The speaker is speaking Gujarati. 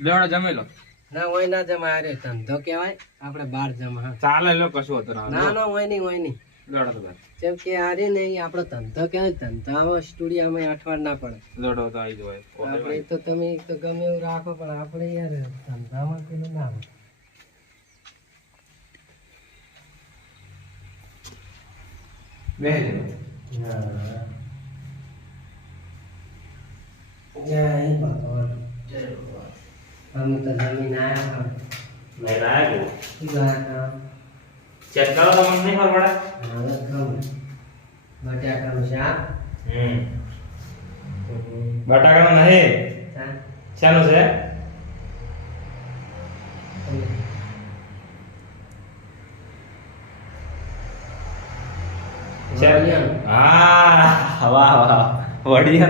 લેવડો જમી લો. ના હોય ના જમા અરે ધંધો કહેવાય આપણે બહાર જમા હા ચાલે લો કશું હોતું ના. ના ના હોય નહીં લેવડો તો ભાઈ. જેમ કે આરે નહીં આપણો ધંધો કહેવાય ધંધામાં સ્ટુડિયોમાં અઠવાડ ના પડે લેવડો તો આવી જવાય. આપણે તો તમે તો ગમે એવું રાખો પણ આપણે યાર ધંધામાં પેલું ના હોય. બેહી હા. જય ભગવાન. અમે તો જમીન આયા મેં લાયા શું લાયા ચેક કરો તો મને નહીં ખબર પડે. હવે ખબર બટાકાનું શાક બટાકાનું નહીં. શાક શાનું છે?